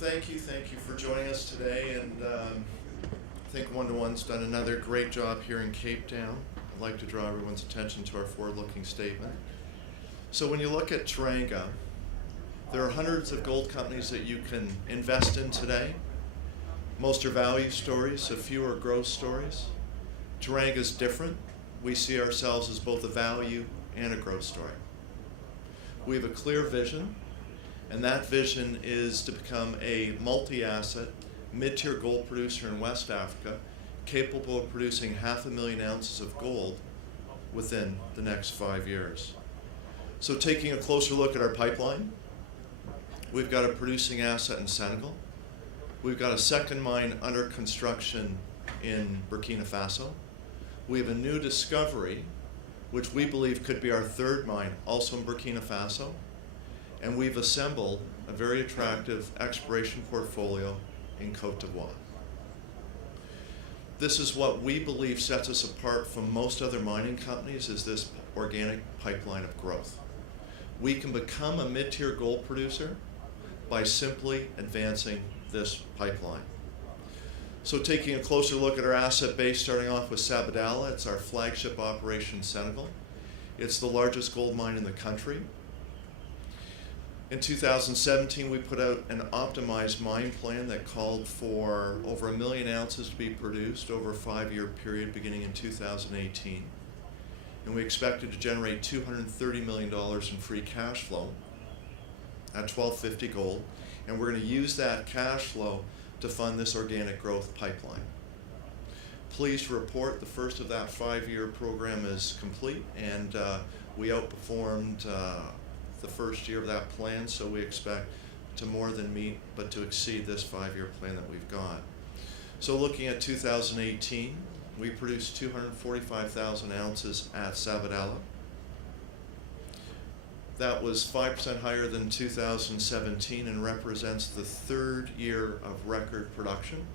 thank you for joining us today, and I think One-to-One's done another great job here in Cape Town. I'd like to draw everyone's attention to our forward-looking statement. So when you look at Teranga, there are hundreds of gold companies that you can invest in today. Most are value stories, a few are growth stories. Teranga's different. We see ourselves as both a value and a growth story. We have a clear vision, and that vision is to become a multi-asset, mid-tier gold producer in West Africa, capable of producing 500,000 ounces of gold within the next 5 years. So taking a closer look at our pipeline, we've got a producing asset in Senegal. We've got a second mine under construction in Burkina Faso. We have a new discovery, which we believe could be our third mine, also in Burkina Faso. And we've assembled a very attractive exploration portfolio in Côte d'Ivoire. This is what we believe sets us apart from most other mining companies, is this organic pipeline of growth. We can become a mid-tier gold producer by simply advancing this pipeline. So taking a closer look at our asset base, starting off with Sabodala, it's our flagship operation in Senegal. It's the largest gold mine in the country. In 2017, we put out an optimized mine plan that called for over 1 million ounces to be produced over a 5-year period beginning in 2018. And we expected to generate $230 million in free cash flow at $1,250 gold. And we're going to use that cash flow to fund this organic growth pipeline. Pleased to report the first of that 5-year program is complete, and we outperformed the first year of that plan, so we expect to more than meet but to exceed this 5-year plan that we've got. So looking at 2018, we produced 245,000 ounces at Sabodala. That was 5% higher than 2017 and represents the third year of record production.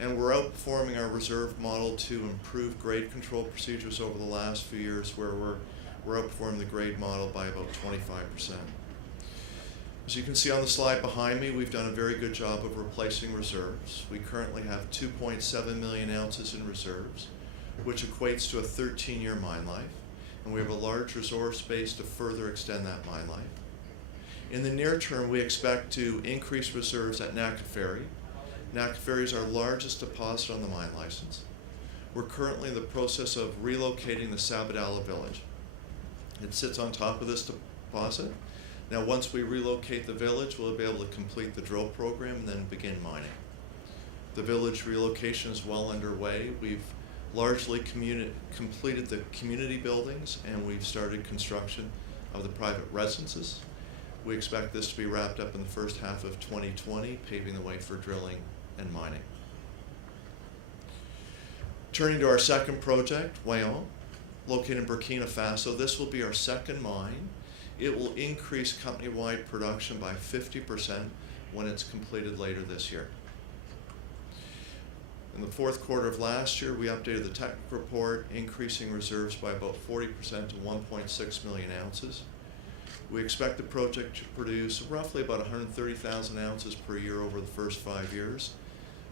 And we're outperforming our reserve model to improve grade control procedures over the last few years, where we're outperforming the grade model by about 25%. As you can see on the slide behind me, we've done a very good job of replacing reserves. We currently have 2.7 million ounces in reserves, which equates to a 13-year mine life. And we have a large resource base to further extend that mine life. In the near term, we expect to increase reserves at Nakaferi. Nakaferi is our largest deposit on the mine license. We're currently in the process of relocating the Sabodala village. It sits on top of this deposit. Now, once we relocate the village, we'll be able to complete the drill program and then begin mining. The village relocation is well underway. We've largely completed the community buildings, and we've started construction of the private residences. We expect this to be wrapped up in the first half of 2020, paving the way for drilling and mining. Turning to our second project, Wahyon, located in Burkina Faso. This will be our second mine. It will increase company-wide production by 50% when it's completed later this year. In the fourth quarter of last year, we updated the technical report, increasing reserves by about 40% to 1.6 million ounces. We expect the project to produce roughly about 130,000 ounces per year over the first 5 years,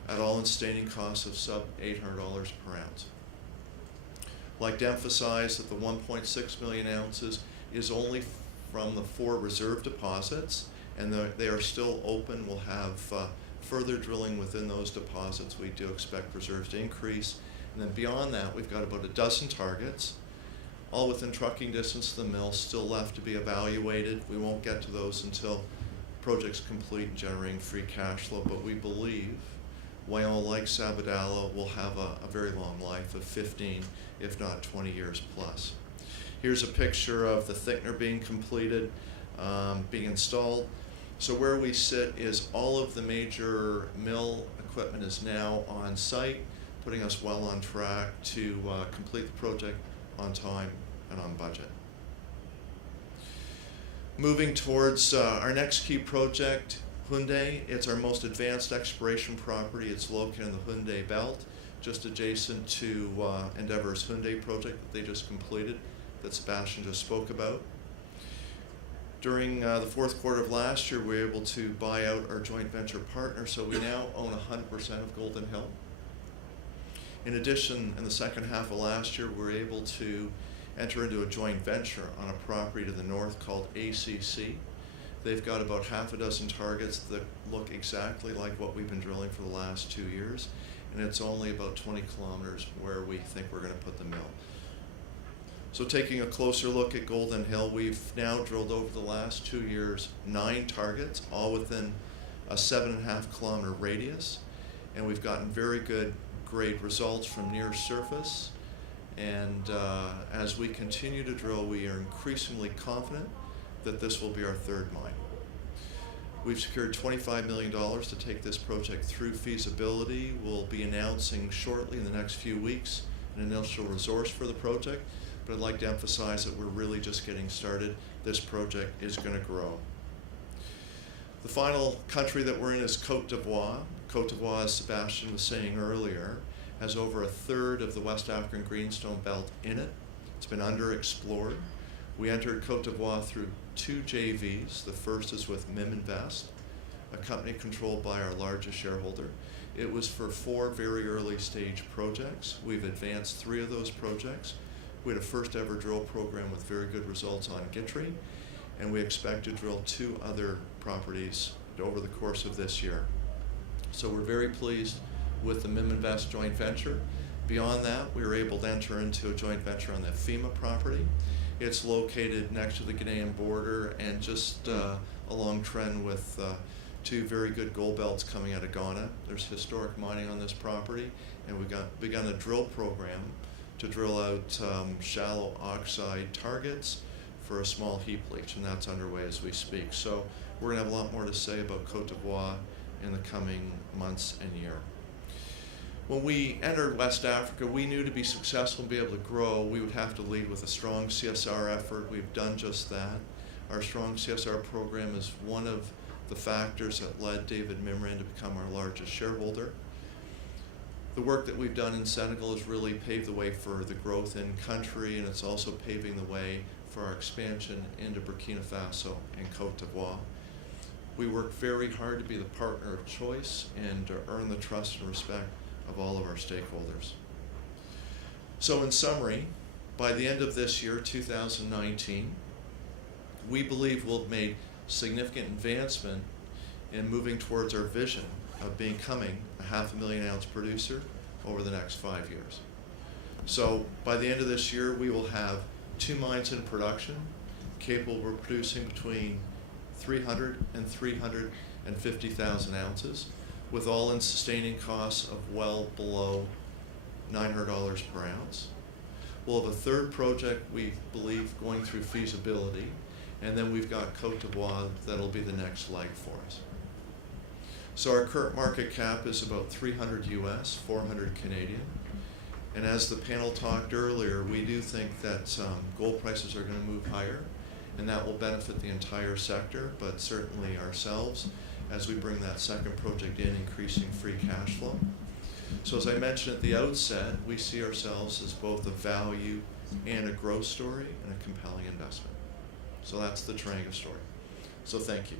at all-in sustaining costs of sub $800 per ounce. I'd like to emphasize that the 1.6 million ounces is only from the 4 reserve deposits, and they are still open. We'll have further drilling within those deposits. We do expect reserves to increase. And then beyond that, we've got about a dozen targets, all within trucking distance to the mill, still left to be evaluated. We won't get to those until the project's complete and generating free cash flow, but we believe Wahyon, like Sabodala, will have a very long life of 15, if not 20 years plus. Here's a picture of the thickener being completed, being installed. So where we sit is all of the major mill equipment is now on site, putting us well on track to complete the project on time and on budget. Moving towards our next key project, Houndé. It's our most advanced exploration property. It's located in the Houndé Belt, just adjacent to Endeavour's Houndé project that they just completed, that Sebastian just spoke about. During the fourth quarter of last year, we were able to buy out our joint venture partner, so we now own 100% of Golden Hill. In addition, in the second half of last year, we were able to enter into a joint venture on a property to the north called ACC. They've got about half a dozen targets that look exactly like what we've been drilling for the last 2 years, and it's only about 20 kilometers where we think we're going to put the mill. So taking a closer look at Golden Hill, we've now drilled over the last 2 years 9 targets, all within a 7.5 kilometer radius, and we've gotten very good grade results from near surface. And as we continue to drill, we are increasingly confident that this will be our third mine. We've secured $25 million to take this project through feasibility. We'll be announcing shortly in the next few weeks an initial resource for the project. But I'd like to emphasize that we're really just getting started. This project is going to grow. The final country that we're in is Côte d'Ivoire. Côte d'Ivoire, as Sebastian was saying earlier, has over a third of the West African Greenstone Belt in it. It's been underexplored. We entered Côte d'Ivoire through 2 JVs. The first is with Miminvest, a company controlled by our largest shareholder. It was for 4 very early stage projects. We've advanced 3 of those projects. We had a first ever drill program with very good results on Guitry, and we expect to drill 2 other properties over the course of this year. So we're very pleased with the Miminvest joint venture. Beyond that, we were able to enter into a joint venture on the FEMA property. It's located next to the Ghanaian border and just along trend with 2 very good gold belts coming out of Ghana. There's historic mining on this property, and we've begun a drill program to drill out shallow oxide targets for a small heap leach, and that's underway as we speak. So we're going to have a lot more to say about Côte d'Ivoire in the coming months and year. When we entered West Africa, we knew to be successful and be able to grow, we would have to lead with a strong CSR effort. We've done just that. Our strong CSR program is one of the factors that led David Mimran to become our largest shareholder. The work that we've done in Senegal has really paved the way for the growth in country, and it's also paving the way for our expansion into Burkina Faso and Côte d'Ivoire. We work very hard to be the partner of choice and to earn the trust and respect of all of our stakeholders. So in summary, by the end of this year, 2019, we believe we'll have made significant advancement in moving towards our vision of becoming a 500,000 ounce producer over the next 5 years. So by the end of this year, we will have 2 mines in production, capable of producing between 300 and 350,000 ounces, with all-in sustaining costs of well below $900 per ounce. We'll have a third project, we believe, going through feasibility, and then we've got Côte d'Ivoire that'll be the next leg for us. So our current market cap is about 300 US, 400 Canadian. And as the panel talked earlier, we do think that gold prices are going to move higher, and that will benefit the entire sector, but certainly ourselves, as we bring that second project in, increasing free cash flow. So as I mentioned at the outset, we see ourselves as both a value and a growth story and a compelling investment. So that's the Teranga story. So thank you.